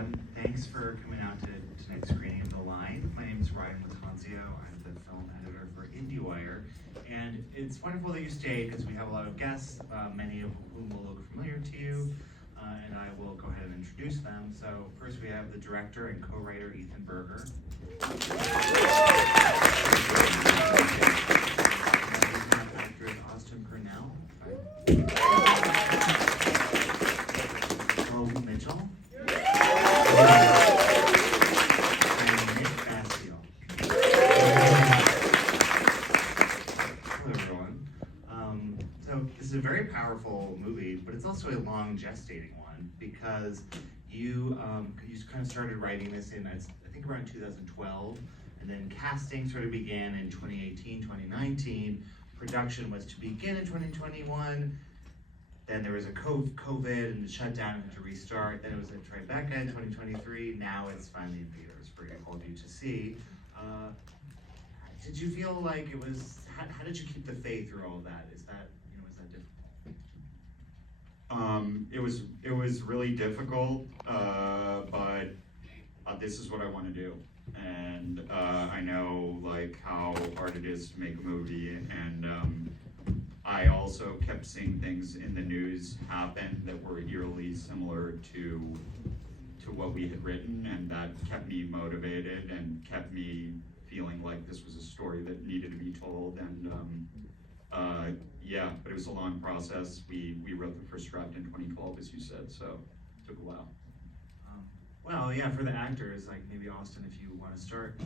everyone. Thanks for coming out to tonight's screening of The Line. My name is Ryan Latanzio. I'm the film editor for IndieWire. And it's wonderful that you stayed because we have a lot of guests, many of whom will look familiar to you. And I will go ahead and introduce them. So first we have the director and co-writer Ethan Berger. Actress Austin Purnell. Chloe Mitchell. And Nick Basile. Hello everyone. So this is a very powerful movie, but it's also a long gestating one because you kind of started writing this in, I think around 2012, and then casting sort of began in 2018, 2019. Production was to begin in 2021. Then there was a COVID and the shutdown and had to restart. Then it was at Tribeca in 2023. Now it's finally in theaters for all of you to see. Did you feel like it was? How did you keep the faith through all of that? Is that difficult? It was really difficult, but this is what I want to do, and I know like how hard it is to make a movie, and I also kept seeing things in the news happen that were eerily similar to what we had written, and that kept me motivated and kept me feeling like this was a story that needed to be told. And yeah, but it was a long process. We wrote the first draft in 2012, as you said, so it took a while. Well, yeah, for the actors, like maybe Austin, if you want to start,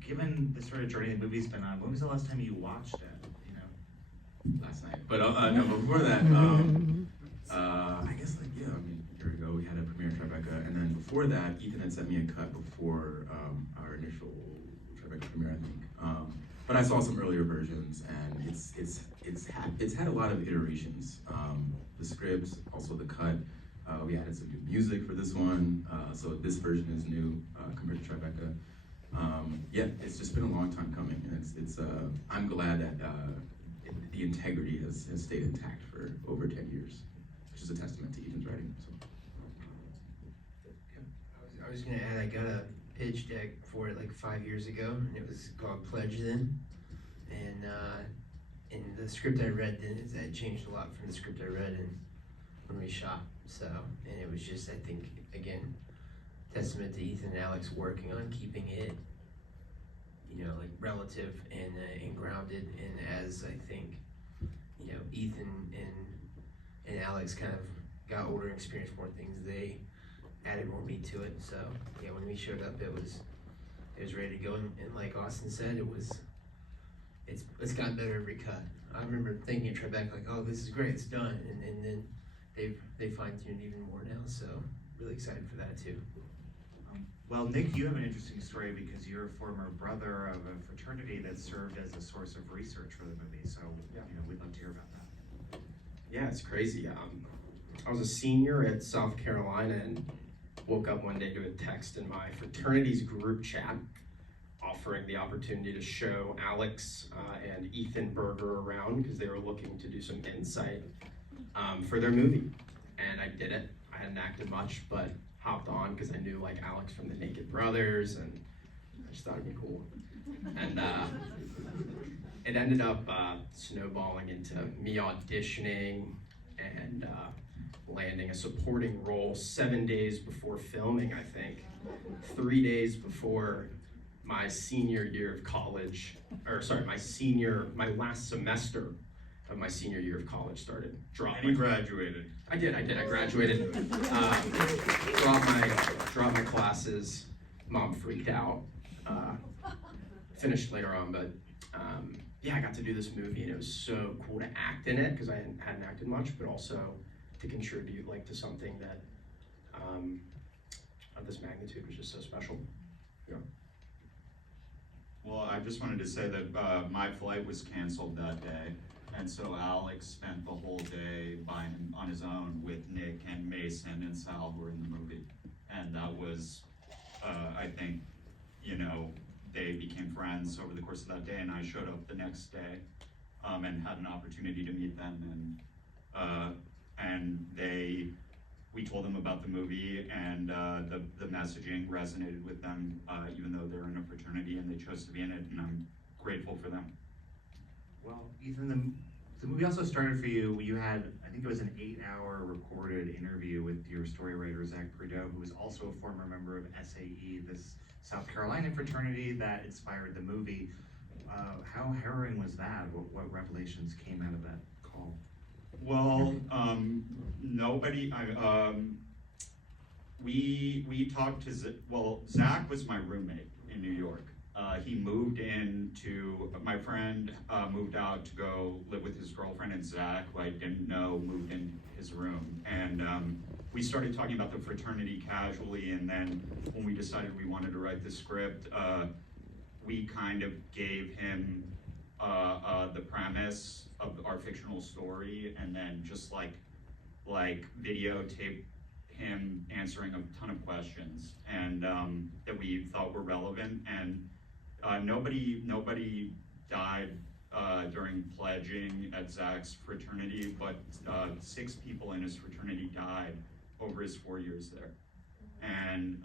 given the sort of journey the movie's been on, when was the last time you watched it? Last night. But no, before that, I guess like, yeah, I mean, a year ago we had a premiere in Tribeca, and then before that, Ethan had sent me a cut before our initial Tribeca premiere, I think. But I saw some earlier versions, and it's had a lot of iterations. The scripts, also the cut. We added some new music for this one, so this version is new compared to Tribeca. Yeah, it's just been a long time coming, and I'm glad that the integrity has stayed intact for over 10 years, which is a testament to Ethan's writing. So. I was gonna add, I got a pitch deck for it like 5 years ago, and it was called Pledge Then, and the script I read then, it changed a lot from the script I read and when we shot. So, and it was just, I think, again, testament to Ethan and Alex working on keeping it, like relative and grounded. And as I think, Ethan and Alex kind of got older and experienced more things, they added more meat to it. So yeah, when we showed up, it was ready to go. And like Austin said, it's gotten better every cut. I remember thinking at Tribeca, like, oh, this is great, it's done. And then they fine-tuned even more now. So really excited for that too. Well, Nick, you have an interesting story because you're a former brother of a fraternity that served as a source of research for the movie. So, we'd love to hear about that. Yeah, it's crazy. I was a senior at South Carolina and woke up one day to a text in my fraternity's group chat offering the opportunity to show Alex and Ethan Berger around because they were looking to do some insight for their movie. And I did it. I hadn't acted much, but hopped on because I knew like Alex from the Naked Brothers, and I just thought it'd be cool. And it ended up snowballing into me auditioning and landing a supporting role 7 days before filming, I think. 3 days before my senior year of college, my last semester of my senior year of college started. And you graduated. I did. I graduated. Dropped my classes. Mom freaked out. Finished later on, but yeah, I got to do this movie, and it was so cool to act in it because I hadn't acted much, but also to contribute like to something that of this magnitude was just so special. Yeah. Well, I just wanted to say that my flight was canceled that day, and so Alex spent the whole day on his own with Nick and Mason and Sal, who were in the movie. And that was, I think, they became friends over the course of that day, and I showed up the next day and had an opportunity to meet them, and they we told them about the movie, and the messaging resonated with them, even though they're in a fraternity and they chose to be in it, and I'm grateful for them. Well, Ethan, the movie also started for you. You had, I think it was an 8-hour recorded interview with your story writer, Zach Prideaux, who was also a former member of SAE, this South Carolina fraternity that inspired the movie. How harrowing was that? What revelations came out of that call? Well, we talked to, Zach was my roommate in New York. He moved my friend moved out to go live with his girlfriend, and Zach, who I didn't know, moved in his room. And we started talking about the fraternity casually, and then when we decided we wanted to write the script, we kind of gave him the premise of our fictional story, and then just like videotape him answering a ton of questions, and that we thought were relevant. And nobody died during pledging at Zach's fraternity, but 6 people in his fraternity died over his 4 years there. And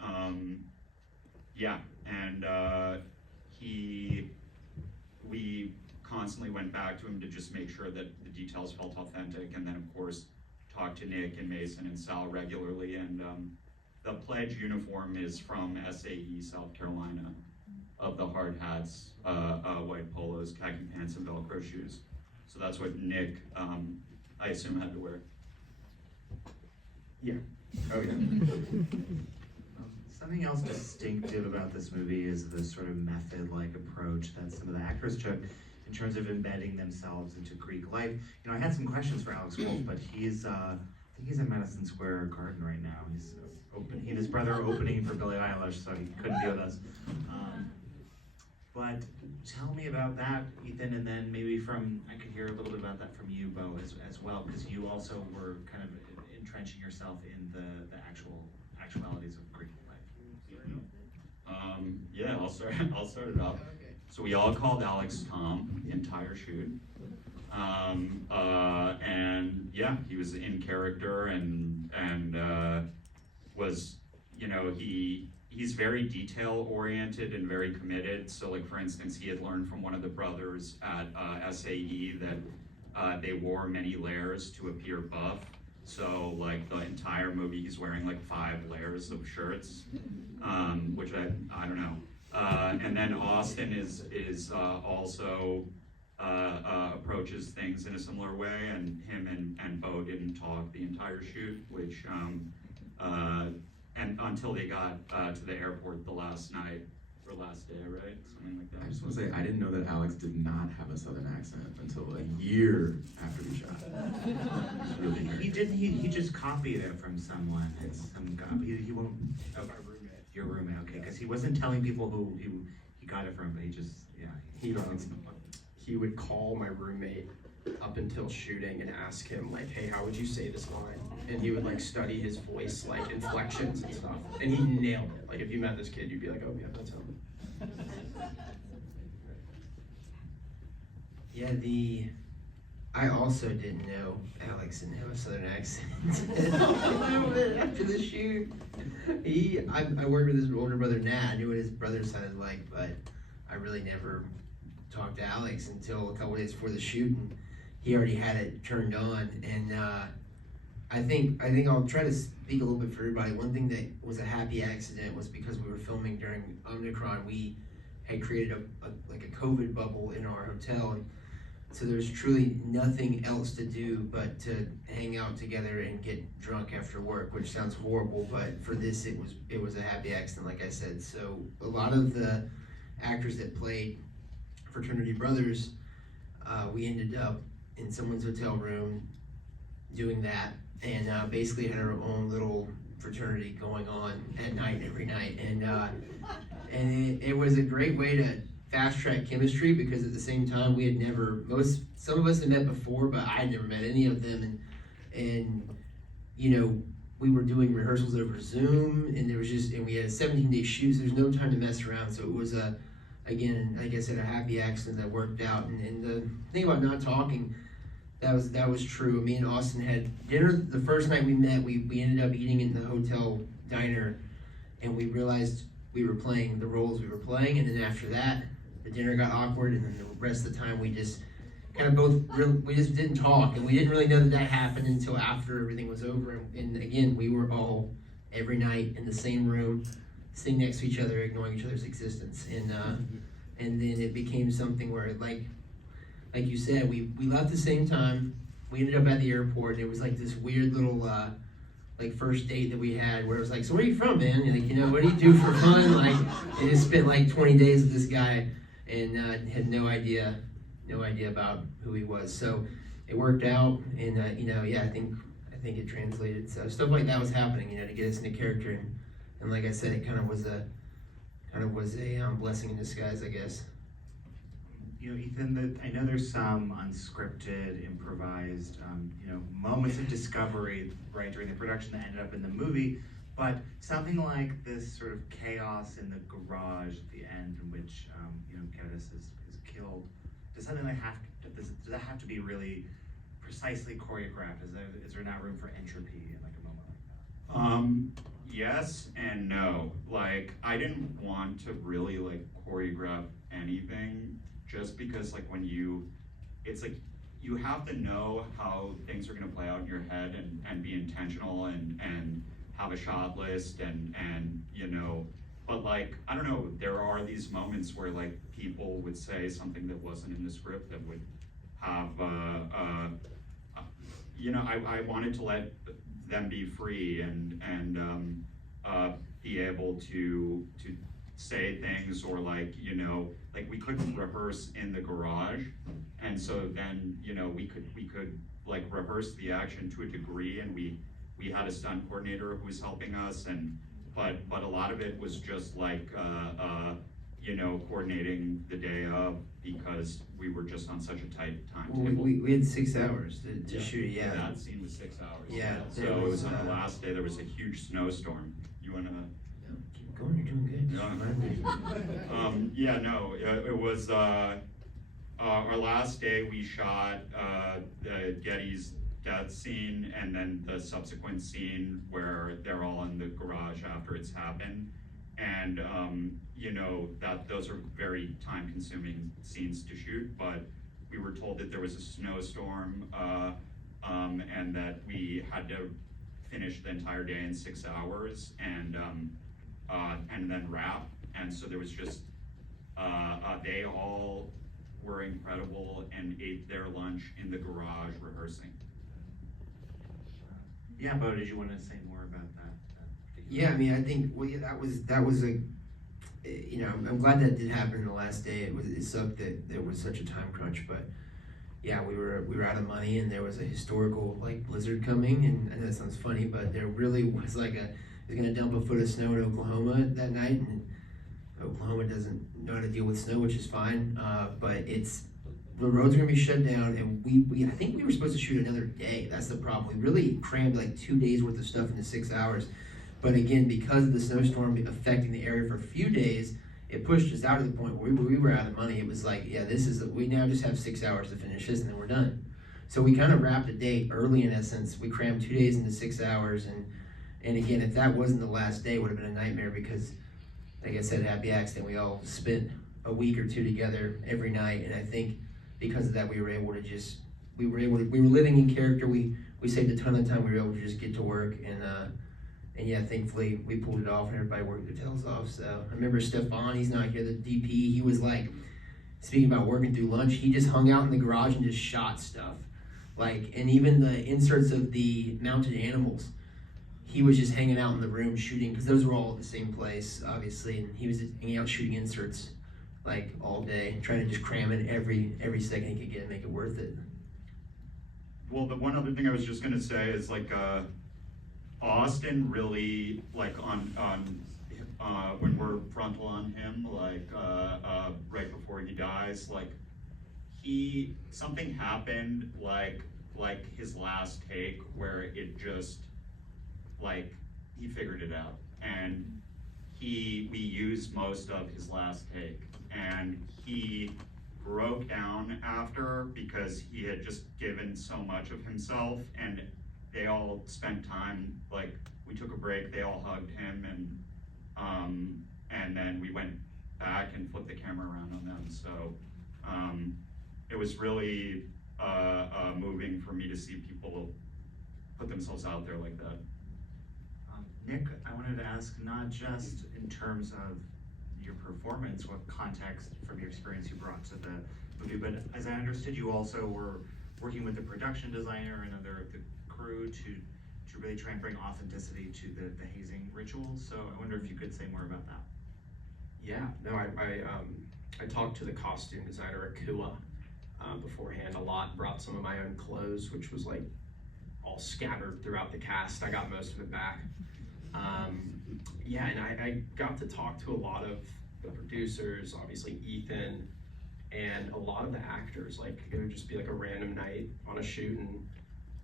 we constantly went back to him to just make sure that the details felt authentic, and then of course talked to Nick and Mason and Sal regularly. And the pledge uniform is from SAE, South Carolina, of the hard hats, white polos, khaki pants, and Velcro shoes. So that's what Nick, I assume, had to wear. Yeah. Oh, yeah. Something else distinctive about this movie is the sort of method-like approach that some of the actors took in terms of embedding themselves into Greek life. You know, I had some questions for Alex Wolff, but he's, I think he's in Madison Square Garden right now. He's he and his brother are opening for Billie Eilish, so he couldn't be with us. But tell me about that, Ethan, and then maybe I could hear a little bit about that from you, Bo, as well, because you also were kind of entrenching yourself in the actualities of Greek life. Yeah, I'll start it off. So we all called Alex Tom the entire shoot. And yeah, he was in character and was, you know, he's very detail oriented and very committed. So like, for instance, he had learned from one of the brothers at SAE that they wore many layers to appear buff. So like the entire movie, he's wearing like 5 layers of shirts, which I don't know. And then Austin is also approaches things in a similar way, and him and Bo didn't talk the entire shoot, which and until they got to the airport the last night or last day, right? Something like that. I just want to say, I didn't know that Alex did not have a Southern accent until a year after we shot. It's really He great. didn't. He just copied it from someone. It's some guy. He won't. That's my roommate. Your roommate, okay? Because he wasn't telling people who he got it from, but he just He would call my roommate up until shooting and ask him like, hey, how would you say this line? And he would like study his voice, like inflections and stuff, and he nailed it. Like if you met this kid, you'd be like, oh yeah, that's him. Yeah, I also didn't know Alex didn't have a Southern accent. After the shoot, I worked with his older brother Nat. I knew what his brother sounded like, but I really never talked to Alex until a couple days before the shoot, and he already had it turned on. And I think I'll try to speak a little bit for everybody. One thing that was a happy accident was because we were filming during Omicron, we had created a COVID bubble in our hotel, and so there was truly nothing else to do but to hang out together and get drunk after work, which sounds horrible, but for this it was a happy accident, like I said. So a lot of the actors that played fraternity brothers, we ended up in someone's hotel room doing that, and basically had our own little fraternity going on at night every night, and it was a great way to fast track chemistry, because at the same time we had some of us had met before, but I had never met any of them, and you know, we were doing rehearsals over Zoom, and we had a 17-day shoot, so there's no time to mess around. So it was again, like I said, a happy accident that worked out. And the thing about not talking, That was true. Me and Austin had dinner the first night we met. We ended up eating in the hotel diner, and we realized we were playing the roles we were playing. And then after that, the dinner got awkward, and then the rest of the time we just kind of we just didn't talk, and we didn't really know that happened until after everything was over. And again, we were all every night in the same room, sitting next to each other, ignoring each other's existence. And then it became something where, like you said, we left the same time. We ended up at the airport. It was like this weird little like first date that we had, where it was like, so where are you from, man? And like, what do you do for fun? Like, I just spent like 20 days with this guy, and had no idea about who he was. So it worked out, and I think it translated. So stuff like that was happening, to get us into character, and like I said, it kind of was a blessing in disguise, I guess. Ethan, I know there's some unscripted, improvised, moments of discovery right during the production that ended up in the movie, but something like this sort of chaos in the garage at the end, in which Geddes is killed. Does something like does that have to be really precisely choreographed? Is there not room for entropy in like a moment like that? Yes and no. Like, I didn't want to really like choreograph anything, just because like it's like you have to know how things are gonna play out in your head, and be intentional, and have a shot list, and but like, I don't know, there are these moments where like people would say something that wasn't in the script that would have I wanted to let them be free, and be able to say things, or like we couldn't rehearse in the garage, and so then we could like rehearse the action to a degree, and we had a stunt coordinator who was helping us, but a lot of it was just like coordinating the day of, because we were just on such a tight timetable. We had 6 hours to shoot. Yeah. That scene was 6 hours. Yeah. So it was on the last day. There was a huge snowstorm. You wanna? Keep going. You're doing good. It was our last day. We shot the Getty's death scene, and then the subsequent scene where they're all in the garage after it's happened, and that those are very time-consuming scenes to shoot. But we were told that there was a snowstorm, and that we had to finish the entire day in 6 hours, and then wrap. And so there was just they all were incredible and ate their lunch in the garage rehearsing. Yeah, Bo, did you want to say more about that? Yeah, I mean, I think that was a, I'm glad that did happen in the last day. It sucked that there was such a time crunch, but yeah, we were out of money, and there was a historical like blizzard coming, and I know that sounds funny, but there really was like they're gonna dump a foot of snow in Oklahoma that night, and Oklahoma doesn't know how to deal with snow, which is fine, but the roads are gonna be shut down, and I think we were supposed to shoot another day. That's the problem. We really crammed like 2 days worth of stuff into 6 hours. But again, because of the snowstorm affecting the area for a few days, it pushed us out to the point where we were out of money. It was like, yeah, we now just have 6 hours to finish this, and then we're done. So we kind of wrapped the day early, in essence. We crammed 2 days into 6 hours, and again, if that wasn't the last day, it would have been a nightmare, because, like I said, happy accident, we all spent a week or two together every night, and I think because of that, we were living in character. We saved a ton of time. We were able to just get to work, and yeah, thankfully we pulled it off, and everybody worked their tails off. So I remember Stefan, he's not here, the DP, he was like, speaking about working through lunch, he just hung out in the garage and just shot stuff. Like, and even the inserts of the mounted animals, he was just hanging out in the room shooting, because those were all at the same place, obviously, and he was just hanging out shooting inserts like all day, trying to just cram in every second he could get and make it worth it. Well, the one other thing I was just gonna say is like Austin really, like on when we're frontal on him, like right before he dies, like something happened like his last take, where it just like he figured it out, and we used most of his last take, and he broke down after because he had just given so much of himself, and they all spent time, like, we took a break, they all hugged him, and then we went back and flipped the camera around on them. So it was really moving for me to see people put themselves out there like that. Nick, I wanted to ask, not just in terms of your performance, what context from your experience you brought to the movie, but as I understood, you also were working with the production designer and the crew to really try and bring authenticity to the hazing rituals. So I wonder if you could say more about that. Yeah, no, I talked to the costume designer Akua beforehand a lot, brought some of my own clothes, which was like all scattered throughout the cast. I got most of it back. Yeah, and I got to talk to a lot of the producers, obviously Ethan, and a lot of the actors. Like, it would just be like a random night on a shoot, and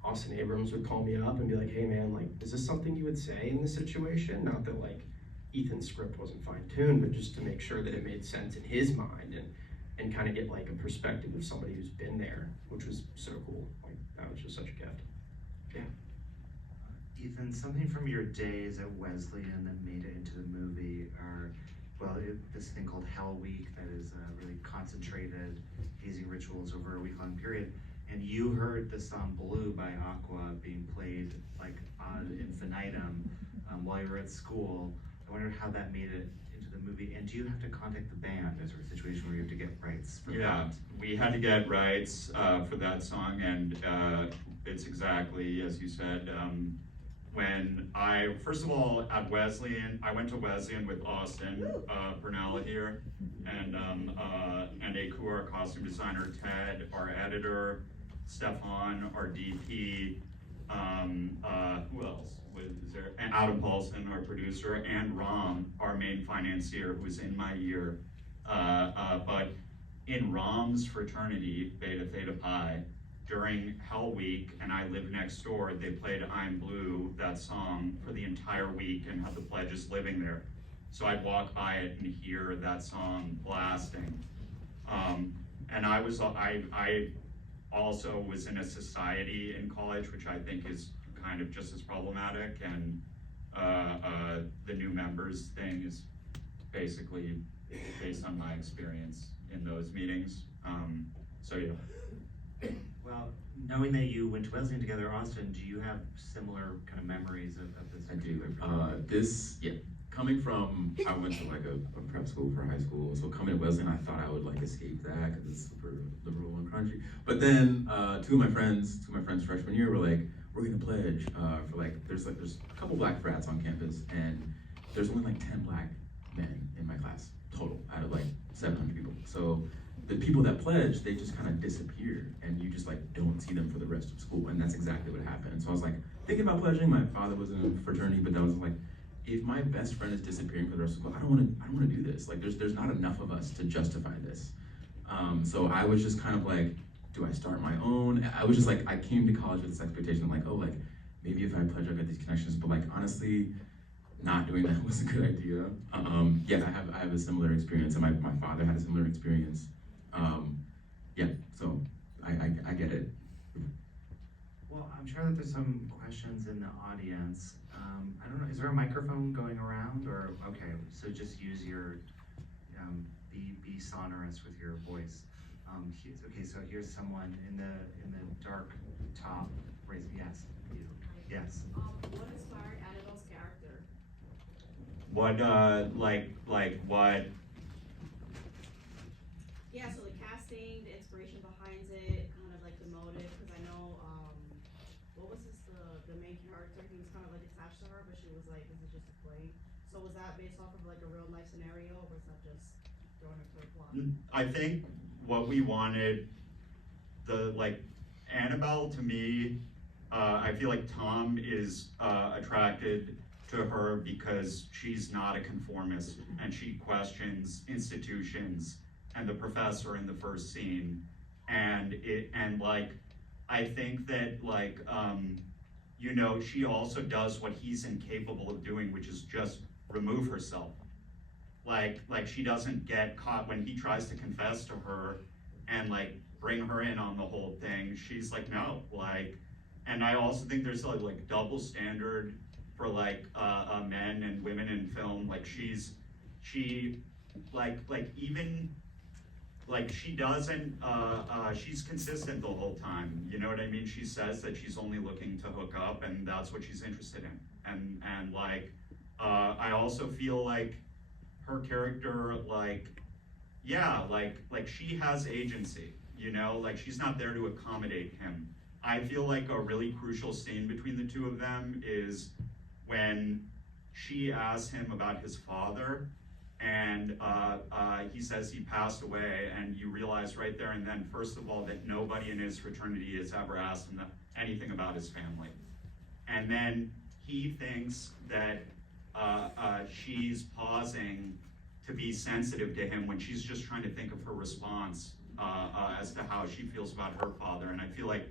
Austin Abrams would call me up and be like, hey man, like, is this something you would say in this situation? Not that like Ethan's script wasn't fine-tuned, but just to make sure that it made sense in his mind, and kind of get like a perspective of somebody who's been there, which was so cool. Like, that was just such a gift. Yeah. Ethan, something from your days at Wesleyan that made it into the movie are, well, this thing called Hell Week that is really concentrated hazing rituals over a week-long period. And you heard the song Blue by Aqua being played like ad infinitum while you were at school. I wondered how that made it into the movie. And do you have to contact the band? Is there a situation where you have to get rights for Yeah, that? we had to get rights for that song, and it's exactly as you said. When first of all, at Wesleyan, I went to Wesleyan with Austin Bernalla here, and Aku, our costume designer, Ted, our editor, Stefan, our DP, who else was there? And Adam Paulson, our producer, and Ram, our main financier, who was in my year. But in Ram's fraternity, Beta Theta Pi, during Hell Week, and I lived next door, they played I'm Blue, that song, for the entire week and had the pledges living there. So I'd walk by it and hear that song blasting. And I also was in a society in college, which I think is kind of just as problematic, and the new members thing is basically based on my experience in those meetings. So yeah. Well, knowing that you went to Wesleyan together, Austin, do you have similar kind of memories of this? I do. Coming from, I went to like a prep school for high school, so coming to Wesleyan, I thought I would like escape that because it's super liberal and crunchy. But then two of my friends freshman year were like, we're gonna pledge for there's a couple black frats on campus, and there's only like 10 black men in my class total out of like 700 people. So the people that pledge, they just kind of disappear, and you just like don't see them for the rest of school, and that's exactly what happened. So I was like thinking about pledging. My father was in a fraternity, but that was like, if my best friend is disappearing for the rest of school, I don't want to do this. Like, there's not enough of us to justify this. So I was just kind of like, do I start my own? I was just like, I came to college with this expectation. I'm like, oh, like maybe if I pledge, I'll get these connections. But like honestly, not doing that was a good idea. Yeah, I have a similar experience, and my father had a similar experience. Yeah, so I get it. Well, I'm sure that there's some questions in the audience. I don't know, is there a microphone going around, or, okay, so just use your, be sonorous with your voice. Okay, so here's someone in the dark top, raise, yes, you, yes. What inspired Annabelle's character? What what? Yeah, so the casting, the inspiration behind it, kind of like the motive, because I know, what was the main character, he was kind of like attached to her, but she was like, this is just a play. So was that based off of like a real life scenario, or was that just throwing into a plot? I think what we wanted, Annabelle to me, I feel like Tom is attracted to her because she's not a conformist, and she questions institutions and the professor in the first scene, and I think that she also does what he's incapable of doing, which is just remove herself. Like she doesn't get caught when he tries to confess to her. and like bring her in on the whole thing. She's like, no, like, and I also think there's like double standard for like men and women in film. Like she even like she doesn't she's consistent the whole time, you know what I mean? She says that she's only looking to hook up and that's what she's interested in, and like I also feel like her character, like, yeah, like she has agency, you know, like she's not there to accommodate him. I feel like a really crucial scene between the two of them is when she asks him about his father, and he says he passed away, and you realize right there and then, first of all, that nobody in his fraternity has ever asked him anything about his family. And then he thinks that she's pausing to be sensitive to him when she's just trying to think of her response as to how she feels about her father. And I feel like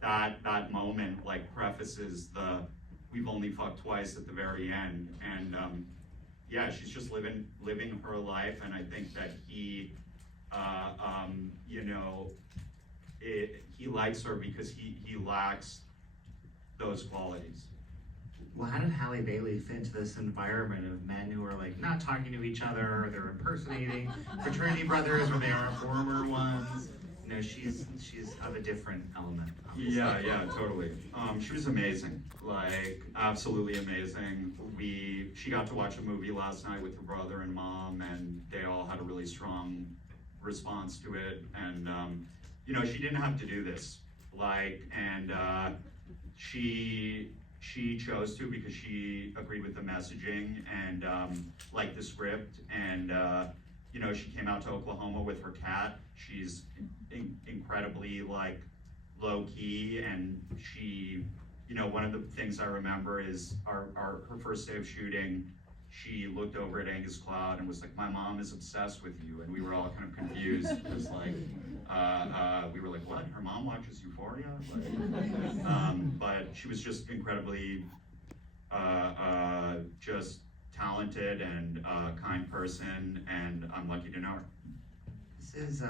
that moment like prefaces the "we've only fucked twice" at the very end. And yeah, she's just living her life, and I think that he, you know, he likes her because he lacks those qualities. Well, how did Halle Bailey fit into this environment of men who are like not talking to each other, or they're impersonating fraternity brothers, or they are former ones? You know, she's of a different element. Obviously. Yeah, totally. She was amazing, like absolutely amazing. She got to watch a movie last night with her brother and mom, and they all had a really strong response to it. And you know, she didn't have to do this, like, and she chose to because she agreed with the messaging and liked the script, and you know, she came out to Oklahoma with her cat. She's incredibly like low key, and she, you know, one of the things I remember is her first day of shooting, she looked over at Angus Cloud and was like, "My mom is obsessed with you," and we were all kind of confused because like we were like, "What? Her mom watches Euphoria?" Like, but she was just incredibly just talented and kind person, and I'm lucky to know her. This is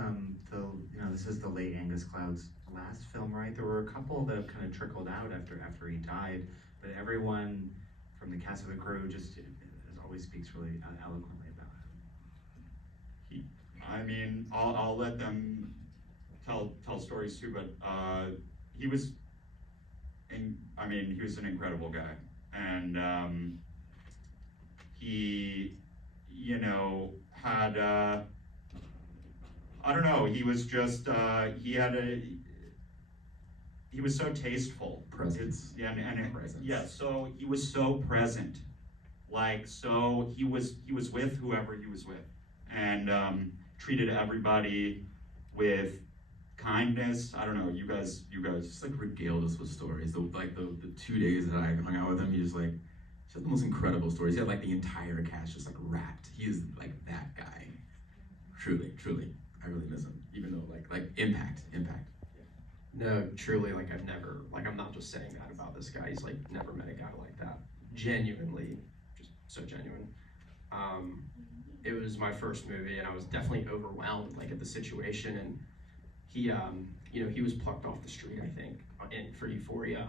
this is the late Angus Cloud's last film, right? There were a couple that kind of trickled out after he died, but everyone from the cast of the crew just always speaks really eloquently about him. I mean, I'll let them tell stories too, but he was an incredible guy, and he, you know, had I don't know, he was just he was so tasteful. Presence. Presence. Yeah, so he was so present, like, so he was with whoever he was with, and treated everybody with kindness. I don't know, you guys Just like regaled us with stories. The 2 days that I hung out with him, he just had the most incredible stories. He had like the entire cast just like wrapped. He is like that guy. Truly. I really miss him. Even though like impact. No, truly, like I'm not just saying that about this guy. He's like never met a guy like that. Genuinely, just so genuine. It was my first movie, and I was definitely overwhelmed, like, at the situation. And he, you know, he was plucked off the street, I think, for Euphoria.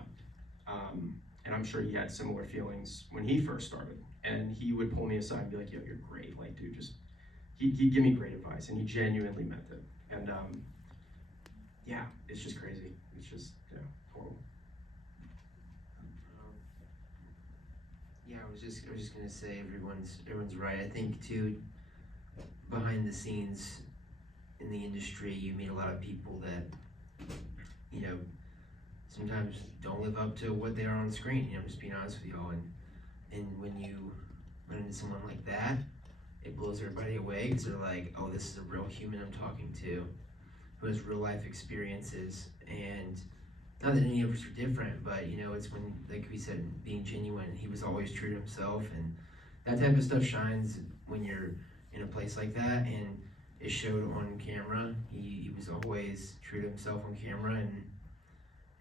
And I'm sure he had similar feelings when he first started. And he would pull me aside and be like, "Yo, you're great. Like, dude, just," he'd give me great advice, and he genuinely meant it. And yeah, it's just crazy. It's just, you know, horrible. Yeah, I was just gonna say everyone's right. I think too, behind the scenes in the industry, you meet a lot of people that, you know, sometimes don't live up to what they are on screen. You know, I'm just being honest with y'all. And when you run into someone like that, it blows everybody away because they're like, "Oh, this is a real human I'm talking to, who has real life experiences." And not that any of us are different, but you know, it's when, like we said, being genuine. He was always true to himself, and that type of stuff shines when you're in a place like that, and it showed on camera. He was always true to himself on camera, and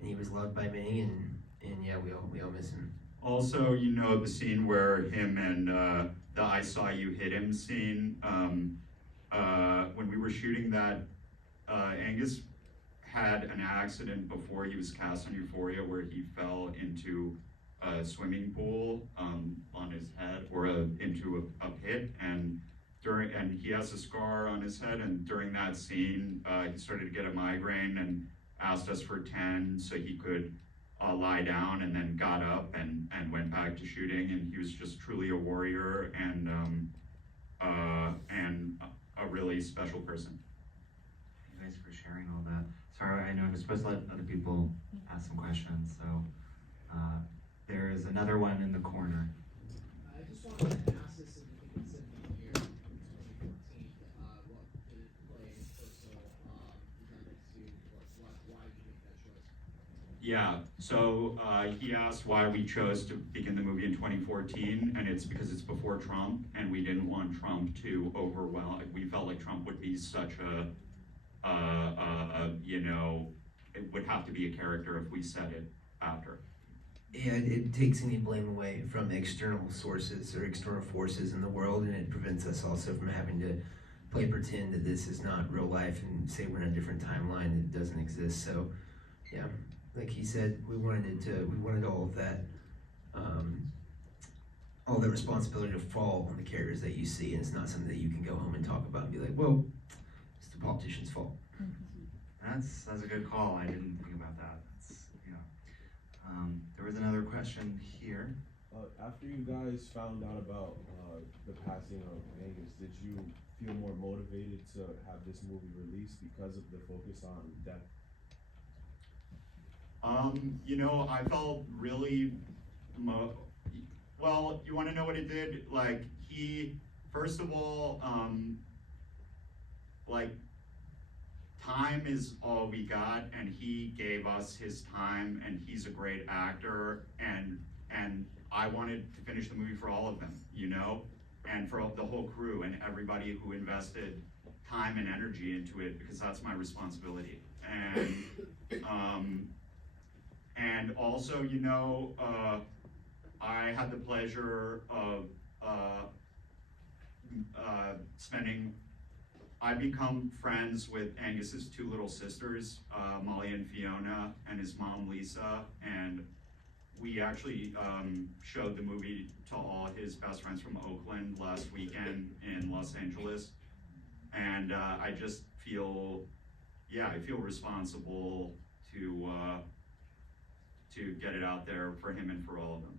he was loved by many, and yeah, we all miss him. Also, you know, the scene where him and the "I saw you hit him" scene, when we were shooting that Angus had an accident before he was cast on Euphoria where he fell into a swimming pool on his head, or into a pit, and he has a scar on his head, and during that scene he started to get a migraine and asked us for 10 so he could lie down, and then got up and went back to shooting, and he was just truly a warrior and a really special person. Thank you guys for sharing all that. Sorry, I know I'm supposed to let other people ask some questions, so there is another one in the corner. I just wanted to ask this if you think it's in the year 2014, what did it play in personal dynamics to you? Why did you make that choice? Yeah, so he asked why we chose to begin the movie in 2014, and it's because it's before Trump, and we didn't want Trump to overwhelm. We felt like Trump would be such it would have to be a character if we said it after. Yeah, it takes any blame away from external sources or external forces in the world, and it prevents us also from having to play pretend that this is not real life and say we're in a different timeline that doesn't exist. So, yeah, like he said, we wanted all of that, all the responsibility to fall on the characters that you see, and it's not something that you can go home and talk about and be like, well, it's the politician's fault. That's a good call. I didn't think about that. There was another question here. After you guys found out about the passing of Angus, did you feel more motivated to have this movie released because of the focus on death? I felt really well, you want to know what it did? Like, first of all, like, time is all we got, and he gave us his time, and he's a great actor, and I wanted to finish the movie for all of them, and for the whole crew and everybody who invested time and energy into it, because that's my responsibility. And also, I had the pleasure of I become friends with Angus's two little sisters, Molly and Fiona, and his mom, Lisa, and we actually showed the movie to all his best friends from Oakland last weekend in Los Angeles, and I just feel, I feel responsible to get it out there for him and for all of them.